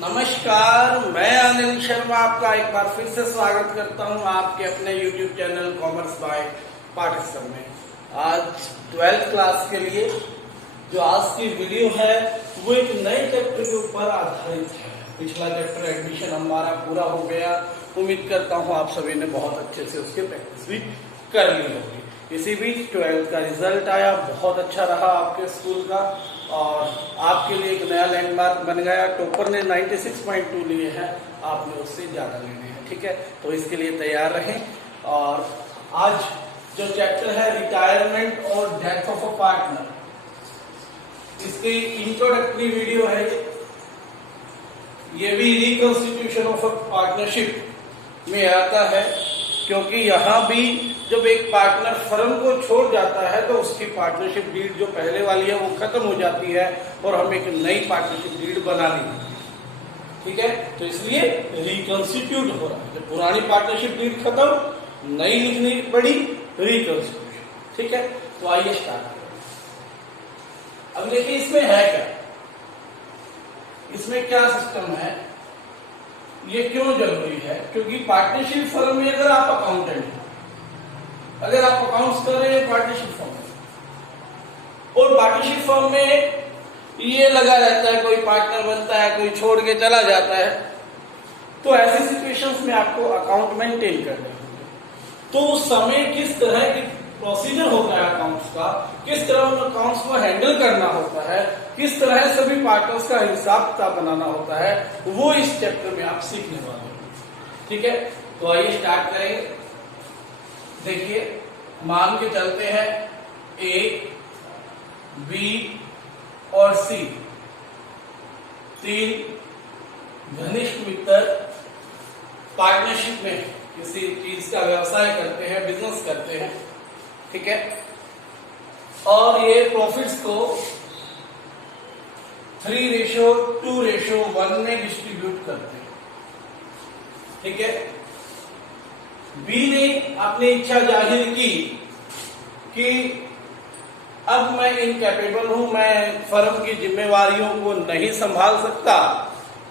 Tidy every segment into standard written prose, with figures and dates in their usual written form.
नमस्कार, मैं अनिल शर्मा आपका एक बार फिर से स्वागत करता हूं आपके अपने YouTube चैनल कॉमर्स बाय पाठ्यक्रम में। आज 12th क्लास के लिए जो आज की वीडियो है वो एक नए चैप्टर के ऊपर आधारित है। पिछला चैप्टर एडमिशन हमारा पूरा हो गया। उम्मीद करता हूं आप सभी ने बहुत अच्छे से उसकी प्रैक्टिस भी कर ली होगी। इसी बीच 12th का रिजल्ट आया, बहुत अच्छा रहा आपके स्कूल का और आपके लिए एक नया लैंडमार्क बन गया। टॉपर ने 96.2 लिए हैं, आपने उससे ज्यादा लेने हैं, ठीक है। तो इसके लिए तैयार रहें। और आज जो चैप्टर है रिटायरमेंट और डेथ ऑफ अ पार्टनर, इसकी इंट्रोडक्टरी वीडियो है। ये भी रिकॉन्स्टिट्यूशन ऑफ अ पार्टनरशिप में आता है, क्योंकि यहाँ भी जब एक पार्टनर फर्म को छोड़ जाता है तो उसकी पार्टनरशिप डीड जो पहले वाली है वो खत्म हो जाती है और हम एक नई पार्टनरशिप डीड बनानी है, ठीक है। तो इसलिए रिकॉन्स्टिट्यूट हो रहा है। जब पुरानी पार्टनरशिप डीड खत्म, नई लिखनी पड़ी, रिकॉन्स्टिट्यूशन, ठीक है। तो आइए स्टार्ट करें। अब देखिए इसमें है क्या, इसमें क्या सिस्टम है, ये क्यों जरूरी है। क्योंकि पार्टनरशिप फर्म में अगर आप अकाउंटेंट हैं, अगर आप अकाउंट्स कर रहे हैं पार्टनरशिप फर्म में, और पार्टनरशिप फर्म में ये लगा रहता है, कोई पार्टनर बनता है, कोई छोड़ के चला जाता है, तो ऐसी सिचुएशंस में आपको अकाउंट मेंटेन करने होंगे। तो उस समय किस तरह की प्रोसीजर होता है अकाउंट्स का, किस तरह उन अकाउंट्स को हैंडल करना होता है, किस तरह सभी पार्टनर्स का हिसाब किताब बनाना होता है, वो इस चैप्टर में आप सीखने वाले हैं, ठीक है। तो आइए स्टार्ट करेंगे। देखिए मान के चलते हैं ए, बी और सी तीन घनिष्ठ मित्र पार्टनरशिप में किसी चीज का व्यवसाय करते हैं, बिजनेस करते हैं, ठीक है। और ये प्रॉफिट्स को 3:2:1 में डिस्ट्रीब्यूट करते हैं, ठीक है। बी ने अपनी इच्छा जाहिर की कि अब मैं इनकैपेबल हूं, मैं फर्म की जिम्मेवारियों को नहीं संभाल सकता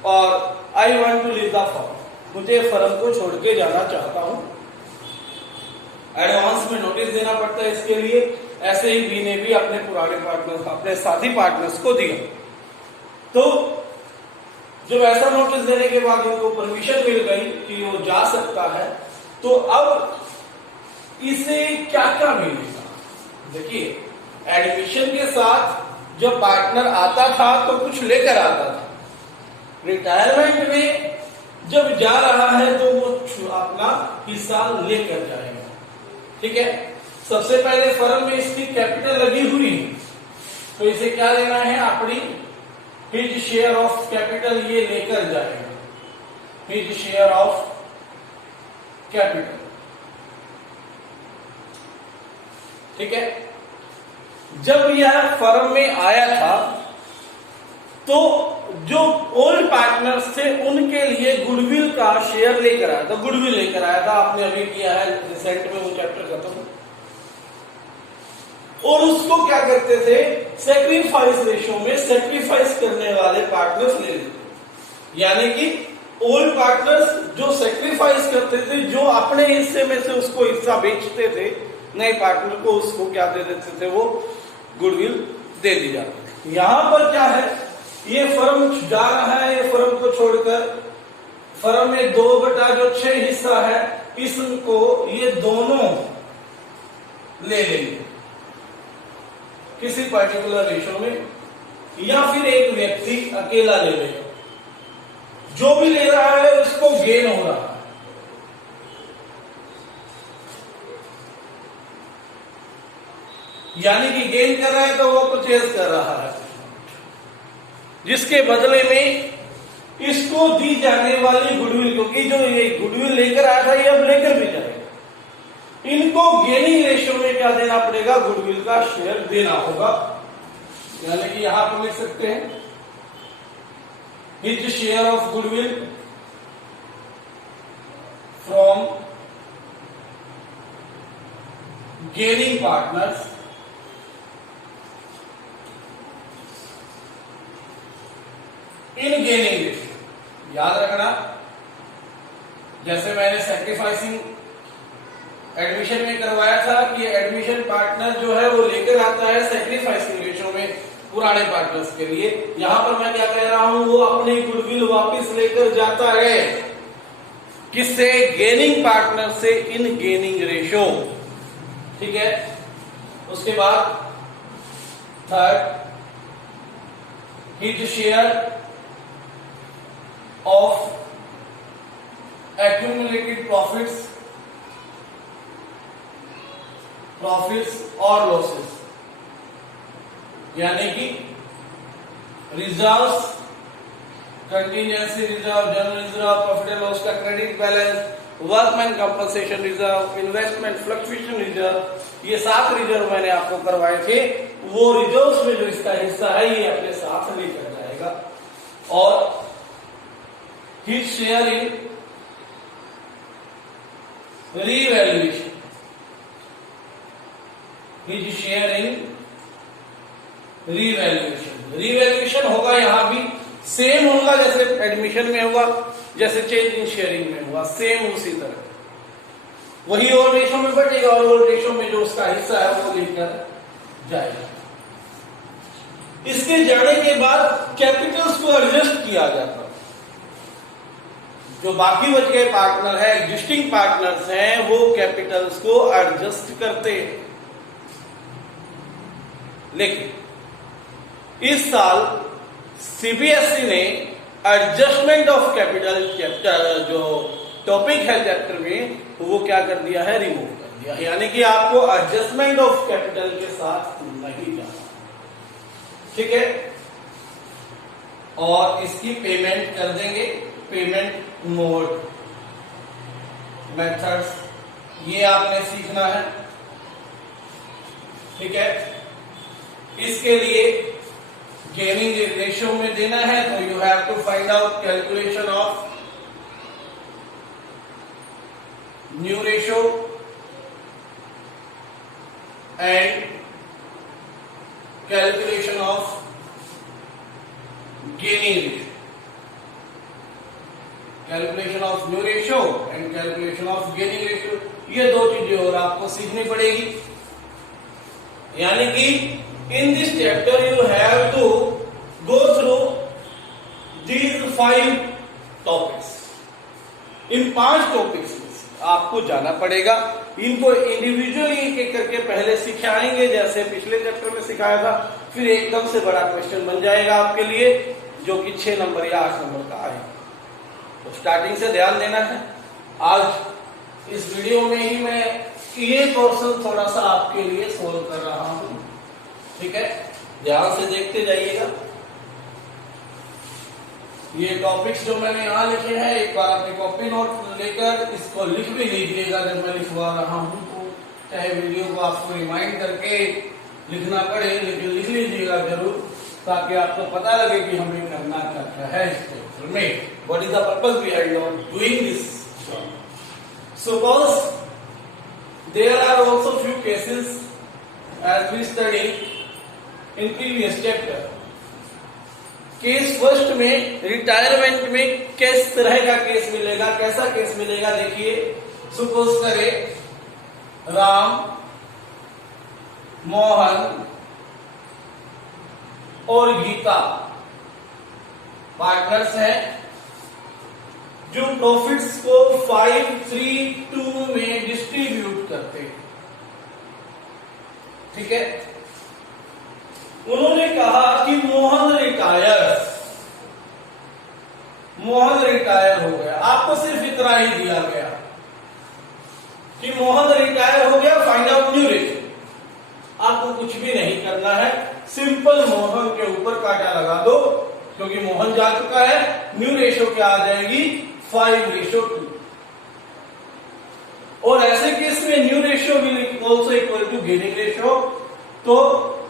और I want to leave the firm, मुझे फर्म को छोड़ के जाना चाहता हूं। एडवांस में नोटिस देना पड़ता है इसके लिए। ऐसे ही बी ने भी अपने पुराने पार्टनर्स, अपने साथी पार्टनर्स को दिया। तो जब ऐसा नोटिस देने के बाद उनको परमिशन मिल गई कि वो जा सकता है, तो अब इसे क्या क्या मिलेगा। देखिए एडमिशन के साथ जब पार्टनर आता था तो कुछ लेकर आता था, रिटायरमेंट में जब जा रहा है तो वो अपना हिस्सा लेकर जाएगा, ठीक है। सबसे पहले फर्म में इसकी कैपिटल लगी हुई है, तो इसे क्या लेना है, अपनी हिज शेयर ऑफ कैपिटल ये लेकर जाएगा, हिज शेयर ऑफ कैपिटल, ठीक है। जब यह फर्म में आया था तो जो ओल्ड पार्टनर्स थे उनके लिए गुडविल का शेयर लेकर आया था, गुडविल लेकर आया था। आपने अभी किया है रिसेंट में, वो चैप्टर खत्म। और उसको क्या करते थे, सेक्रीफाइस रेशो में सेक्रीफाइस करने वाले पार्टनर्स ले लेते, यानी कि ओल्ड पार्टनर्स जो सेक्रीफाइस करते थे, जो अपने हिस्से में से उसको हिस्सा बेचते थे, नए पार्टनर को उसको क्या दे देते थे, वो गुडविल दे दी जाती थी। यहां पर क्या है, ये फर्म जा रहा है, ये फर्म को छोड़कर फर्म में 2/6 हिस्सा है, इसको ये दोनों ले लेंगे किसी पर्टिकुलर रेशो में, या फिर एक व्यक्ति अकेला ले लेगा। जो भी ले रहा है उसको गेन हो रहा है, यानी कि गेन कर रहा है तो वो परचेज कर रहा है, जिसके बदले में इसको दी जाने वाली गुडविल, क्योंकि जो ये गुडविल लेकर आया था ये अब लेकर भी जाएगा, इनको गेनिंग रेशियो में क्या देना पड़ेगा, गुडविल का शेयर देना होगा। यानी कि यहां पर लिख सकते हैं his share of goodwill from gaining partners in gaining ratio, याद रखना, जैसे मैंने सैक्रिफाइसिंग एडमिशन में करवाया था कि एडमिशन पार्टनर जो है वो लेकर आता है सैक्रिफाइसिंग रेशो में पुराने पार्टनर्स के लिए। यहां पर मैं क्या कह रहा हूं, वो अपनी गुडविल वापस लेकर जाता है किससे, गेनिंग पार्टनर से इन गेनिंग रेशो। ठीक है, उसके बाद third, his share of accumulated profits और लॉसेस, यानी कि reserves, contingency reserve, general reserve, profit and loss का credit balance, workman compensation reserve, investment fluctuation reserve, ये 7 रिजर्व मैंने आपको करवाए थे। वो रिजर्व्स में जो इसका हिस्सा है ये अपने साथ लेकर जाएगा। और his share in revaluation, his share in revaluation होगा, यहां भी सेम होगा जैसे एडमिशन में हुआ, जैसे चेंज इन शेयरिंग में हुआ, सेम उसी तरह वही और रेशो में बटेगा और वो रेशो में जो उसका हिस्सा है वो लेकर जाएगा। इसके जाने के बाद कैपिटल्स को एडजस्ट किया जाता है। जो बाकी बच गए पार्टनर है, एग्जिस्टिंग पार्टनर्स हैं, वो कैपिटल्स को एडजस्ट करते हैं। लेकिन इस साल सीबीएसई ने एडजस्टमेंट ऑफ कैपिटल चैप्टर जो टॉपिक है चैप्टर में, वो क्या कर दिया है, रिमूव कर दिया, यानी कि आपको एडजस्टमेंट ऑफ कैपिटल के साथ नहीं जाना। ठीक है, और इसकी पेमेंट कर देंगे, पेमेंट मोड, मेथड्स, ये आपने सीखना है। ठीक है, इसके लिए गेनिंग रेशियो में देना है तो you have to find out calculation of new ratio and calculation of gaining ratio, calculation of new ratio and calculation of gaining ratio, ये 2 चीजें और आपको सीखनी पड़ेगी। यानी कि in this chapter you have to go through these 5 topics। In 5 topics में आपको जाना पड़ेगा। इनको इंडिविजुअली एक एक करके पहले सिखाएंगे जैसे पिछले चैप्टर में सिखाया था, फिर एकदम से बड़ा क्वेश्चन बन जाएगा आपके लिए जो कि 6 नंबर या 8 नंबर का आएगा। तो स्टार्टिंग से ध्यान देना है। आज इस वीडियो में ही मैं ये पोर्शन थोड़ा सा आपके लिए सोल्व कर रहा हूं। ठीक है, ध्यान से देखते जाइएगा। ये टॉपिक्स जो मैंने यहां लिखे हैं, एक बार अपनी कॉपी नोट लेकर इसको लिख भी लीजिएगा जब मैं लिखवा रहा हूं, तो चाहे वीडियो को आपको रिमाइंड करके लिखना पड़े, लेकिन लिख लीजिएगा जरूर, ताकि आपको पता लगे कि हमें करना क्या है इस चैप्टर में। What is the purpose behind of doing this job. Suppose there are also few cases as we study in previous chapter. Case first में रिटायरमेंट में किस तरह का केस मिलेगा, कैसा केस मिलेगा, देखिए। सपोज करें राम, मोहन और गीता पार्टनर्स हैं जो प्रॉफिट्स को 5-3-2 में डिस्ट्रीब्यूट करते हैं। ठीक है, उन्होंने कहा कि मोहन रिटायर हो गया। आपको सिर्फ इतना ही दिया गया कि मोहन रिटायर हो गया, फाइंड आउट न्यू रेशियो। आपको कुछ भी नहीं करना है, सिंपल मोहन के ऊपर काटा लगा दो, क्योंकि मोहन जा चुका है। न्यू रेशियो क्या आ जाएगी, 5:2। और ऐसे केस में new ratio will also equal to gaining ratio, तो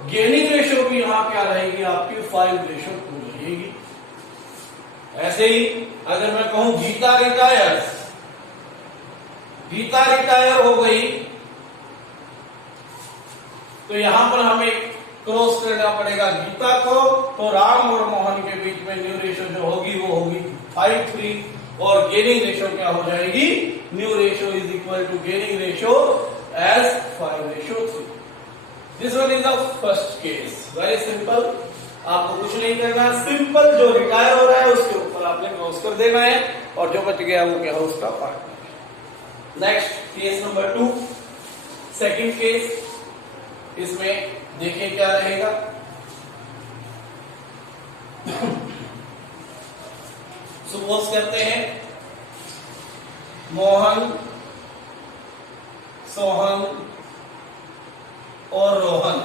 गेनिंग रेशियो भी यहां क्या रहेगी, आपकी 5:2 रहेगी। ऐसे ही अगर मैं कहूं गीता रिटायर हो गई, तो यहां पर हमें क्रॉस करना पड़ेगा गीता को, तो राम और मोहन के बीच में न्यू रेशियो जो होगी वो होगी 5:3 और गेनिंग रेशियो क्या हो जाएगी, new ratio is equal to gaining ratio as 5:3। This one is the first case, very simple, आपको कुछ नहीं करना, सिंपल जो रिटायर हो रहा है उसके ऊपर आपने क्रॉस कर देना है और जो बच गया वो क्या है, उसका partner. Next case number 2, second case, इसमें देखिए क्या रहेगा। सपोज करते हैं मोहन, सोहन और रोहन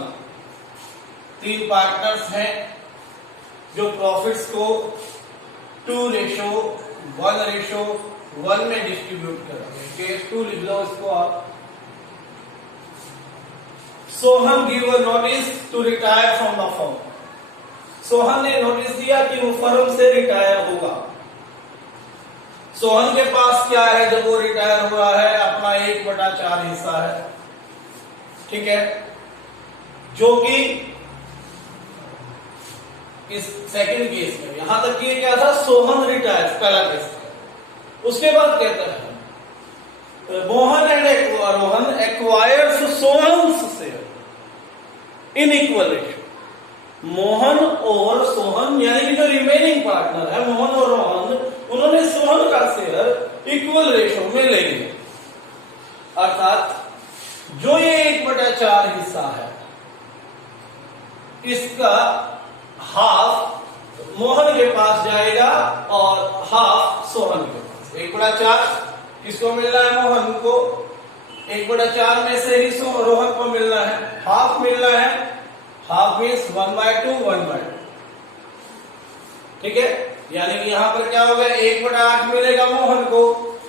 3 पार्टनर्स हैं जो प्रॉफिट्स को 2:1:1 में डिस्ट्रीब्यूट कर रहे हैं। केस 2 लिख लो इसको आप। Sohan give a notice to retire from the firm. Sohan ने नोटिस दिया कि वो फर्म से रिटायर होगा। सोहन के पास क्या है जब वो रिटायर हो रहा है, अपना 1/4 हिस्सा है, ठीक है, जो कि इस सेकंड केस में, यहां तक ये क्या था, सोहन रिटायर, पहला केस था। उसके बाद कहता है Mohan and Rohan acquires Sohan's share in equal ratio. Mohan और सोहन यानी कि जो रिमेनिंग पार्टनर है मोहन और रोहन, उन्होंने सोहन का शेयर इक्वल रेशियो में ले लिया। अर्थात जो ये 1/4 हिस्सा है इसका हाफ मोहन के पास जाएगा और हाफ सोहन के पास। 1/4 किसको मिलना है, मोहन को, 1/4 में से ही रोहन को मिलना है, हाफ मिलना है, हाफ मीन्स 1/2, ठीक है। यानी कि यहां पर क्या होगा, 1/8 मिलेगा मोहन को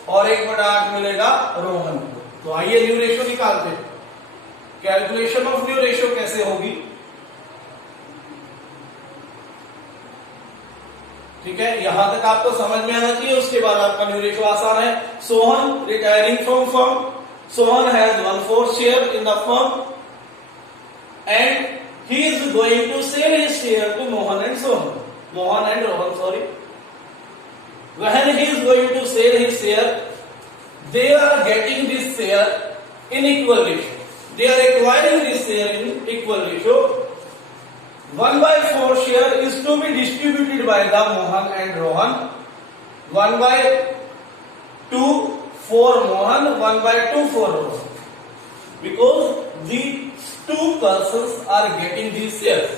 और 1/8 मिलेगा रोहन को। तो आइए न्यू रेशियो निकालते हैं। कैलकुलेशन ऑफ न्यू रेशियो कैसे होगी, ठीक है, यहां तक आपको समझ में आना चाहिए। उसके बाद आपका न्यू रेशियो आसान है। Sohan retiring from firm, Sohan has 1/4 share in the firm and he is going to sell his share to Mohan and Rohan, sorry. When he is going to sell his share, they are getting this share in equal ratio. They are acquiring this share in equal ratio. 1/4 share is to be distributed by the Mohan and Rohan. 1/2 for Mohan, 1/2 for Rohan. Because these 2 persons are getting these shares.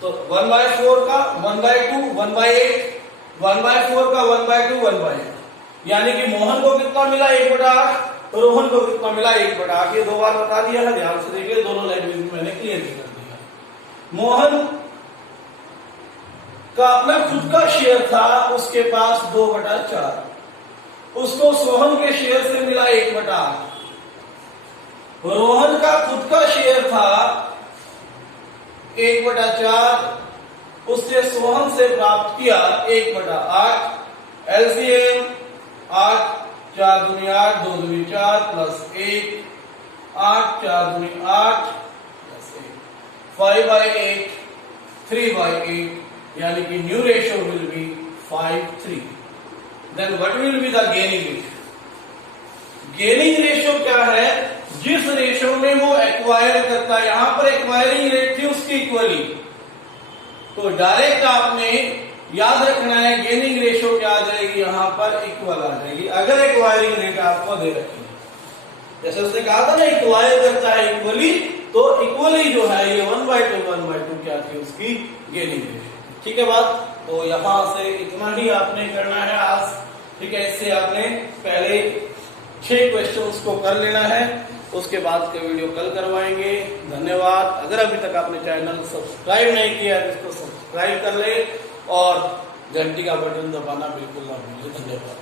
तो 1/4 का 1/2, 1/8, 1/4 का 1/2, 1/8, यानी कि मोहन को कितना मिला, 1/8, रोहन को कितना मिला, 1/8। ये 2 बार बता दिया है, ध्यान से देखिए, दोनों लैंग्वेज में मैंने क्लियर कर दिया। मोहन का अपना खुद का शेयर था, उसके पास 2/4, उसको सोहन के शेयर से मिला 1/8। रोहन का खुद का शेयर था 1/4, उससे सोहन से प्राप्त किया 1/8। एलसीएम 8, 4 दूनी 8, 2 दूनी 4 प्लस 1, 8, 4 दूनी 8 प्लस 1, 5/8, 3/8, यानी कि new ratio will be 5:3। Then what will be the gaining ratio? Gaining ratio क्या है, जिस रेशियो में वो एक्वायर करता है, यहां पर एक्वायरिंग रेट थी उसकी इक्वली, तो डायरेक्ट आपने याद रखना है गेनिंग रेशियो क्या आ जाएगी, यहां पर इक्वल आ जाएगी। अगर एक्वायरिंग रेट आपको दे रखी है, जैसे उसने कहा था ना एक्वायर करता है इक्वली, तो इक्वली जो है ये 1/2 क्या थी उसकी गेनिंग रेशियो, ठीक है बात। तो यहां से इतना ही आपने करना है आज, ठीक है। इससे आपने पहले 6 क्वेश्चंस को कर लेना है, उसके बाद के वीडियो कल करवाएंगे। धन्यवाद। अगर अभी तक आपने चैनल सब्सक्राइब नहीं किया है तो सब्सक्राइब कर ले और घंटी का बटन दबाना बिल्कुल ना भूलिए। धन्यवाद।